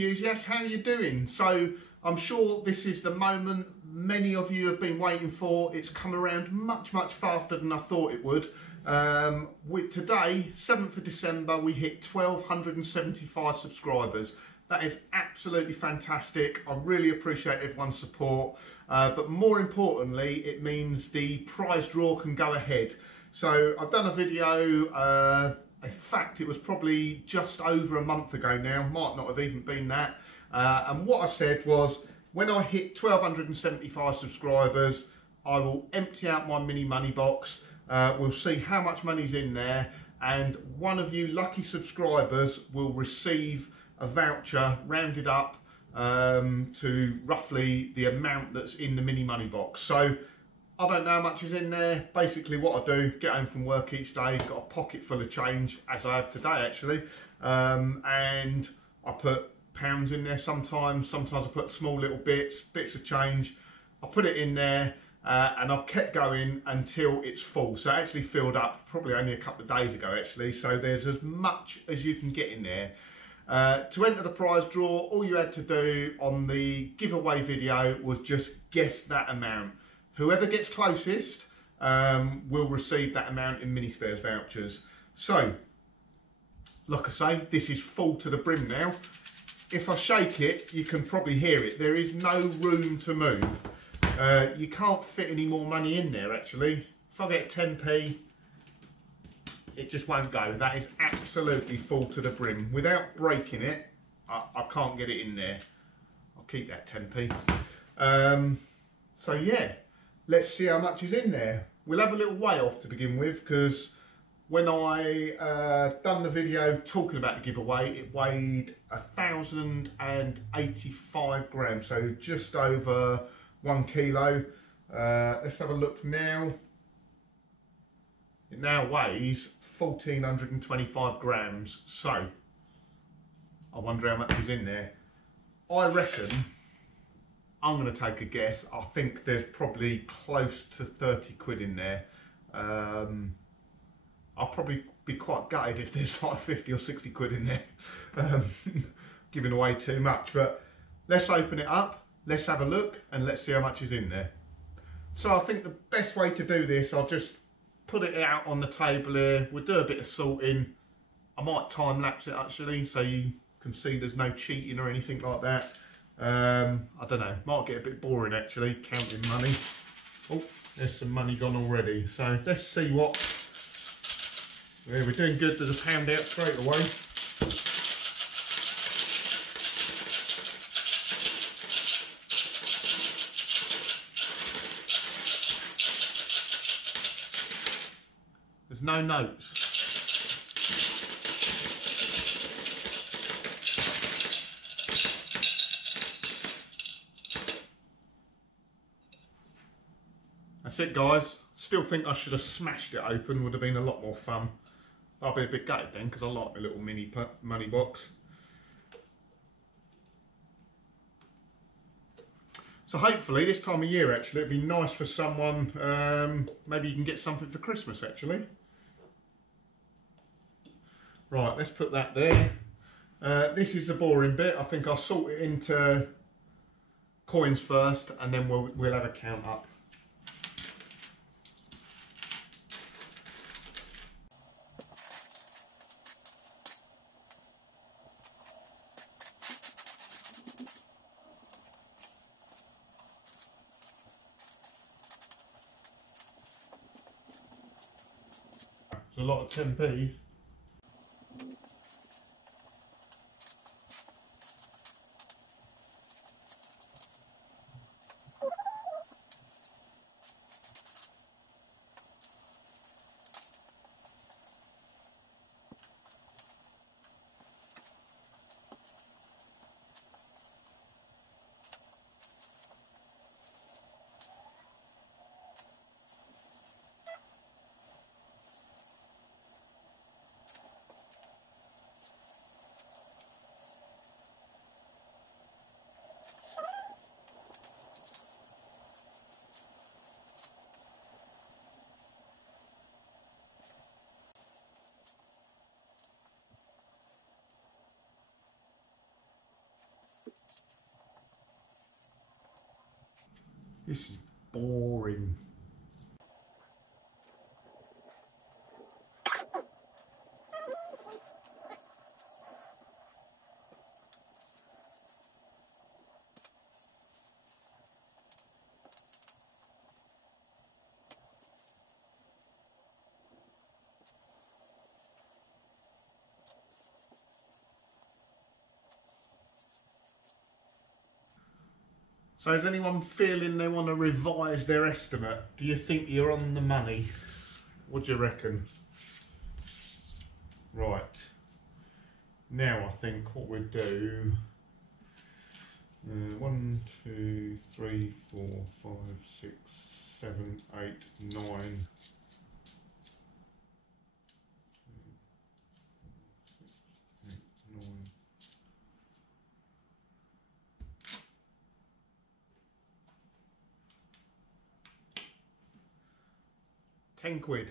enthusiasts, how are you doing? So I'm sure this is the moment many of you have been waiting for. It's come around much faster than I thought it would. With today, 7th of December, we hit 1,275 subscribers. That is absolutely fantastic. I really appreciate everyone's support, but more importantly, it means the prize draw can go ahead. So I've done a video, in fact, it was probably just over a month ago now, might not have even been that. And what I said was, when I hit 1,275 subscribers, I will empty out my mini money box. We'll see how much money's in there, and one of you lucky subscribers will receive a voucher rounded up to roughly the amount that's in the mini money box. So I don't know how much is in there. Basically what I do, get home from work each day, got a pocket full of change, as I have today actually, and I put pounds in there sometimes I put small little bits of change. I put it in there and I've kept going until it's full. So it actually filled up probably only a couple of days ago actually, so there's as much as you can get in there. To enter the prize draw, all you had to do on the giveaway video was just guess that amount. Whoever gets closest will receive that amount in mini spares vouchers. So, like I say, this is full to the brim now. If I shake it, you can probably hear it. There is no room to move. You can't fit any more money in there actually. If I get 10p, it just won't go. That is absolutely full to the brim. Without breaking it, I can't get it in there. I'll keep that 10p. So yeah, let's see how much is in there. We'll have a little weigh off to begin with, because when I done the video talking about the giveaway, it weighed 1,085 grams, so just over 1 kilo. Let's have a look now. It now weighs 1,425 grams, so I wonder how much is in there. I reckon, I'm going to take a guess, I think there's probably close to 30 quid in there. I'll probably be quite gutted if there's like 50 or 60 quid in there. Giving away too much, but let's open it up, let's have a look, and let's see how much is in there. So I think the best way to do this, I'll just put it out on the table here. We'll do a bit of sorting. I might time lapse it actually, so you can see there's no cheating or anything like that. I don't know, might get a bit boring actually, counting money. Oh, there's some money gone already. So let's see what, yeah, we're doing good. There's a pound out straight away. There's no notes. That's it guys. Still think I should have smashed it open, would have been a lot more fun. I'll be a bit gutted then, because I like the little mini money box. So hopefully this time of year actually it'd be nice for someone, maybe you can get something for Christmas actually. Right, let's put that there. This is the boring bit. I think I'll sort it into coins first, and then we'll have a count up. There's a lot of 10p's. This is boring. So is anyone feeling they want to revise their estimate? Do you think you're on the money? What do you reckon? Right. Now I think what we'll do, 1, 2, 3, 4, 5, 6, 7, 8, 9. 10 quid.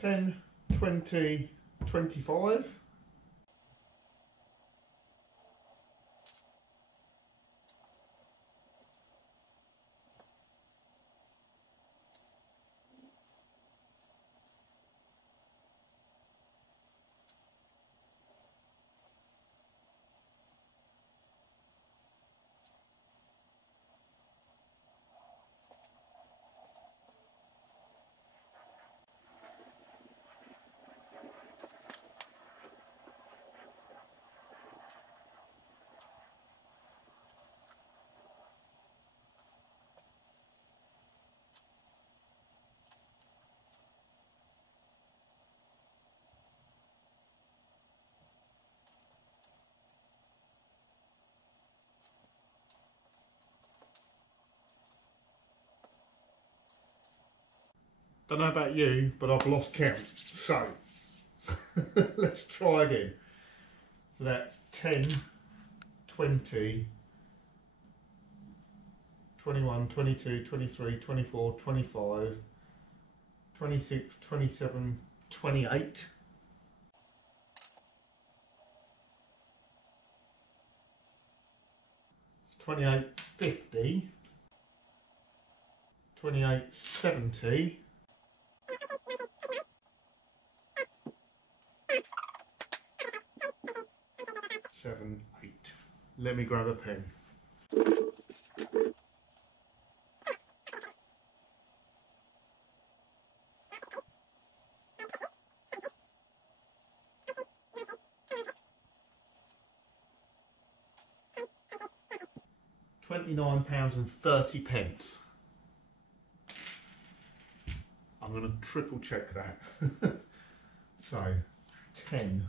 $10, $20, $25. Don't know about you, but I've lost count. So, let's try again. So that's 10, 20, 21, 22, 23, 24, 25, 26, 27, 28. 28.50, 28.70, 7, 8. Let me grab a pen. £29.30. I'm going to triple check that. So 10.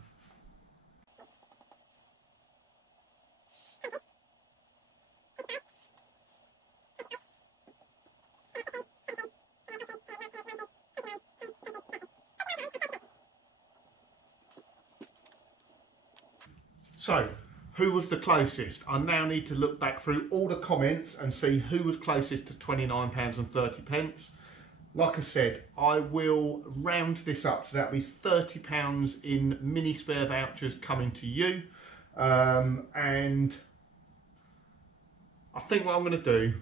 So, who was the closest? I now need to look back through all the comments and see who was closest to £29.30. Like I said, I will round this up, so that'll be £30 in mini spare vouchers coming to you. And I think what I'm going to do,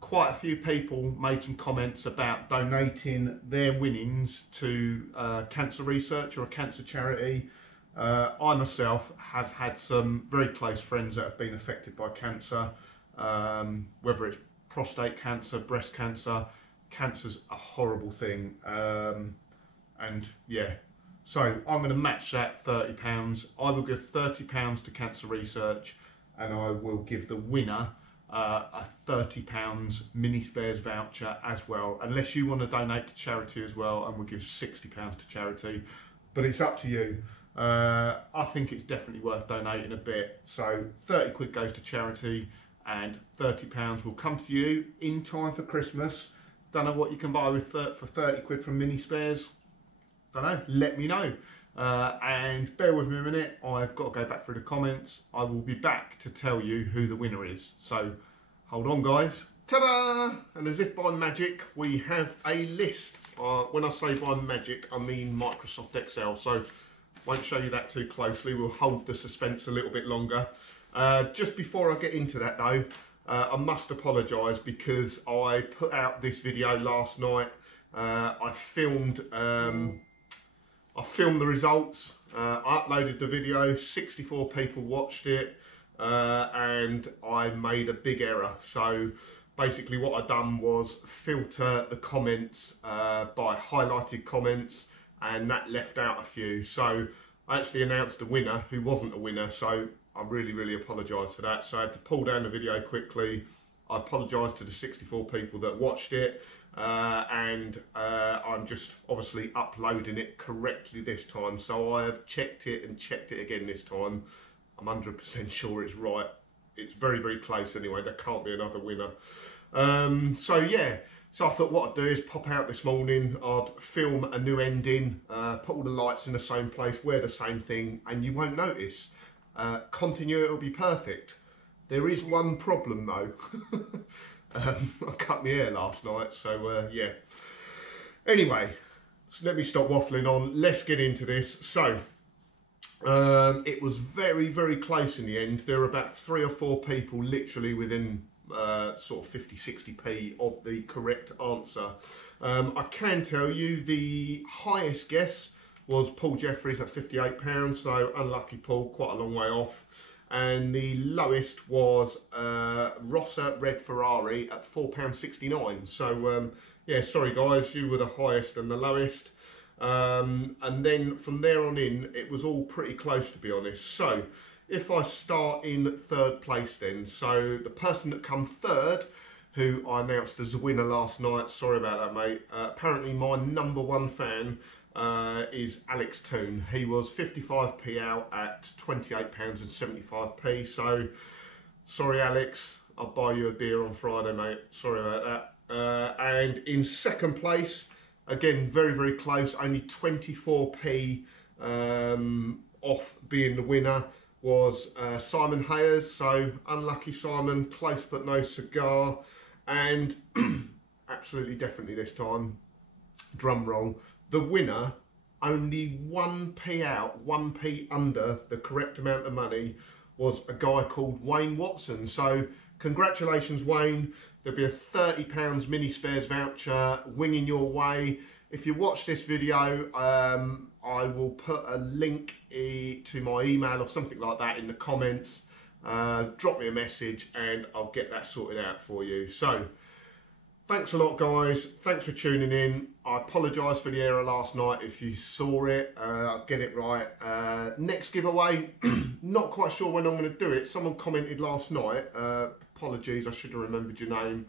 quite a few people made some comments about donating their winnings to cancer research or a cancer charity. I myself have had some very close friends that have been affected by cancer, whether it's prostate cancer, breast cancer. Cancer's a horrible thing, and yeah, So I'm going to match that £30. I will give £30 to Cancer Research, and I will give the winner a £30 mini spares voucher as well, unless you want to donate to charity as well, and we'll give £60 to charity, but it's up to you. I think it's definitely worth donating a bit. So 30 quid goes to charity and £30 will come to you in time for Christmas. Don't know what you can buy with for 30 quid from mini spares. Don't know, let me know. And bear with me a minute, I've got to go back through the comments. I will be back to tell you who the winner is. So hold on guys. Ta-da! And as if by magic, we have a list. When I say by magic, I mean Microsoft Excel. So won't show you that too closely. We'll hold the suspense a little bit longer. Just before I get into that though, I must apologise because I put out this video last night. I filmed the results. I uploaded the video. 64 people watched it, and I made a big error. So basically, what I done was filter the comments by highlighted comments, and that left out a few. So I actually announced a winner who wasn't a winner. So I really apologise for that. So I had to pull down the video quickly. I apologise to the 64 people that watched it, and I'm just obviously uploading it correctly this time. So I have checked it and checked it again this time. I'm 100% sure it's right. It's very close anyway. There can't be another winner. So yeah, so I thought what I'd do is pop out this morning, I'd film a new ending, put all the lights in the same place, wear the same thing, and you won't notice. Continuity will be perfect. There is one problem though. I cut my hair last night, so yeah. Anyway, so let me stop waffling on. Let's get into this. So, it was very close in the end. There were about 3 or 4 people literally within sort of 50-60p of the correct answer. I can tell you the highest guess was Paul Jeffries at £58, so unlucky Paul, quite a long way off. And the lowest was Rossa Red Ferrari at £4.69. So yeah, sorry guys, you were the highest and the lowest. And then from there on in, it was all pretty close to be honest. So if I start in 3rd place then, so the person that come 3rd, who I announced as a winner last night, sorry about that mate, apparently my #1 fan is Alex Toon. He was 55p out at £28.75p. So sorry Alex, I'll buy you a beer on Friday mate, sorry about that. And in 2nd place, again very close, only 24p off being the winner, was Simon Hayers. So unlucky Simon, close but no cigar. And absolutely definitely this time, drum roll, the winner, only 1p out, 1p under the correct amount of money, was a guy called Wayne Watson. So congratulations Wayne, there'll be a £30 mini spares voucher winging your way. If you watch this video, I will put a link to my email or something like that in the comments. Drop me a message and I'll get that sorted out for you. So thanks a lot guys, thanks for tuning in. I apologise for the error last night if you saw it. I'll get it right. Next giveaway, not quite sure when I'm going to do it. Someone commented last night, apologies, I should have remembered your name.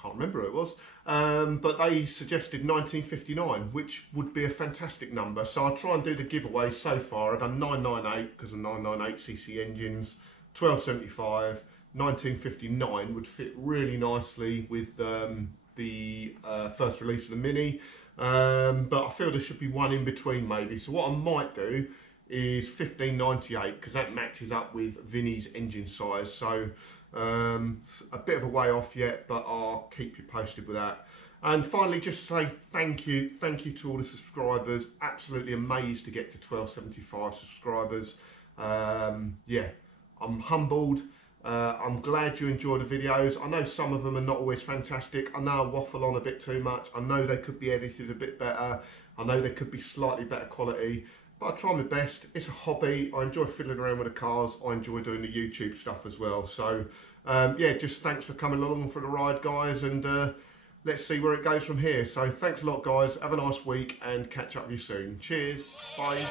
Can't remember who it was, but they suggested 1959, which would be a fantastic number. So I'll try and do the giveaway. So far I've done 998 because of 998cc engines, 1275, 1959 would fit really nicely with the first release of the Mini, but I feel there should be one in between maybe. So what I might do is 1598 because that matches up with Vinny's engine size. So a bit of a way off yet, but I'll keep you posted with that. And finally, just say thank you to all the subscribers. Absolutely amazed to get to 1275 subscribers. Yeah, I'm humbled. I'm glad you enjoy the videos. I know some of them are not always fantastic. I know I waffle on a bit too much. I know they could be edited a bit better. I know they could be slightly better quality. But I try my best. It's a hobby. I enjoy fiddling around with the cars. I enjoy doing the YouTube stuff as well. So, yeah, just thanks for coming along for the ride, guys. And let's see where it goes from here. So thanks a lot, guys. Have a nice week and catch up with you soon. Cheers. Bye.